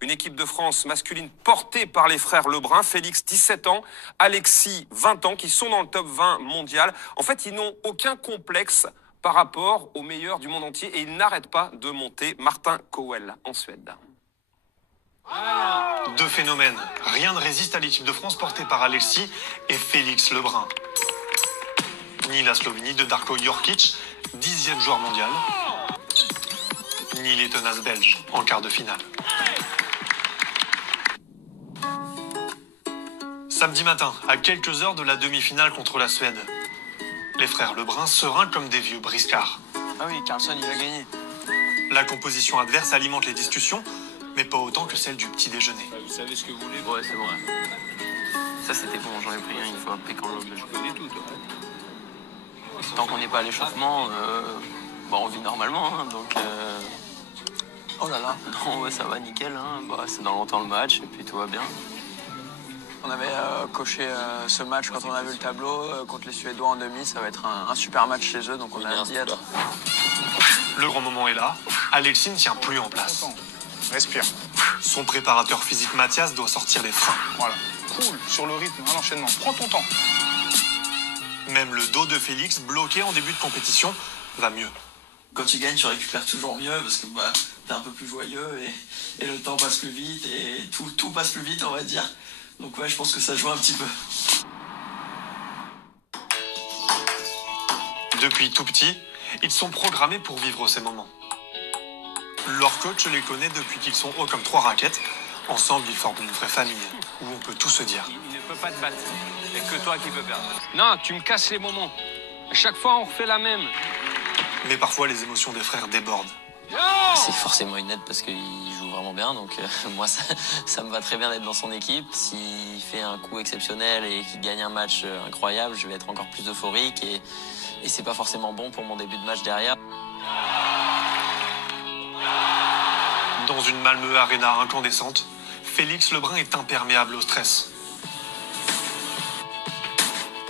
Une équipe de France masculine portée par les frères Lebrun, Félix 17 ans, Alexis 20 ans, qui sont dans le top 20 mondial. En fait, ils n'ont aucun complexe par rapport aux meilleurs du monde entier et ils n'arrêtent pas de monter. Martin Kowel en Suède. Deux phénomènes. Rien ne résiste à l'équipe de France portée par Alexis et Félix Lebrun. Ni la Slovénie de Darko Jorkic, 10e joueur mondial, ni les tenaces belges en quart de finale. Samedi matin, à quelques heures de la demi-finale contre la Suède, les frères Lebrun sereins comme des vieux briscards. Ah oui, Carlson, il a gagné. La composition adverse alimente les discussions, mais pas autant que celle du petit déjeuner. Vous savez ce que vous voulez? Ouais, c'est bon. Ça, c'était bon, j'en ai pris un une fois, pécan l'autre. Je connais tout, toi. Tant qu'on n'est pas à l'échauffement, on vit normalement, hein, donc... Oh là là. Non, ouais, ça va, nickel, hein. C'est dans longtemps le match, et puis tout va bien. On avait coché ce match quand on a vu le tableau contre les Suédois en demi. Ça va être un super match chez eux, donc on a hâte d'y être. Le grand moment est là. Alexis ne tient plus en place. Respire. Son préparateur physique Mathias doit sortir les freins. Voilà. Cool, sur le rythme, à l'enchaînement. Prends ton temps. Même le dos de Félix, bloqué en début de compétition, va mieux. Quand tu gagnes, tu récupères toujours mieux parce que t'es un peu plus joyeux et le temps passe plus vite et tout passe plus vite, on va dire. Donc ouais, je pense que ça joue un petit peu. Depuis tout petit, ils sont programmés pour vivre ces moments. Leur coach les connaît depuis qu'ils sont hauts comme 3 raquettes. Ensemble, ils forment une vraie famille, où on peut tout se dire. Il ne peut pas te battre. Il n'y a que toi qui peux perdre. Non, tu me casses les moments. À chaque fois, on refait la même. Mais parfois, les émotions des frères débordent. C'est forcément une aide parce qu'il joue vraiment bien, donc moi ça me va très bien d'être dans son équipe. S'il fait un coup exceptionnel et qu'il gagne un match incroyable, je vais être encore plus euphorique et c'est pas forcément bon pour mon début de match derrière. Dans une Malmö Arena incandescente, Félix Lebrun est imperméable au stress.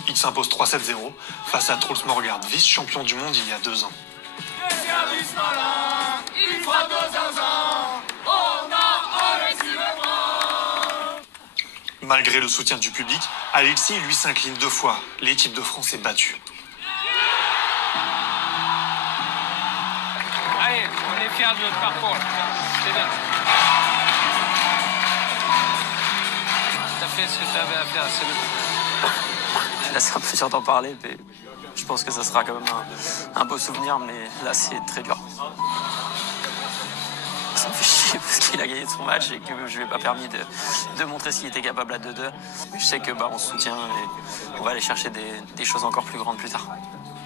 Il s'impose 3-7-0 face à Truls Morgaard, vice-champion du monde il y a 2 ans. Malgré le soutien du public, Alexis lui s'incline 2 fois. L'équipe de France est battue. Allez, on est fiers de notre parcours. C'est bien. T'as fait ce que tu avais à faire, c'est bien. Là c'est un peu dur d'en parler, mais je pense que ça sera quand même un beau souvenir, mais là c'est très dur. Ça me fait chier parce qu'il a gagné son match et que je lui ai pas permis de montrer ce qu'il était capable à 2-2. Mais je sais que on se soutient et on va aller chercher des choses encore plus grandes plus tard.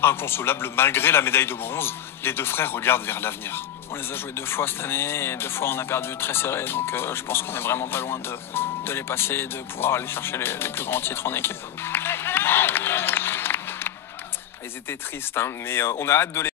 Inconsolable malgré la médaille de bronze, les 2 frères regardent vers l'avenir. On les a joués 2 fois cette année et 2 fois on a perdu très serré, donc je pense qu'on est vraiment pas loin de les passer et de pouvoir aller chercher les plus grands titres en équipe. Ils étaient tristes, hein, mais on a hâte de les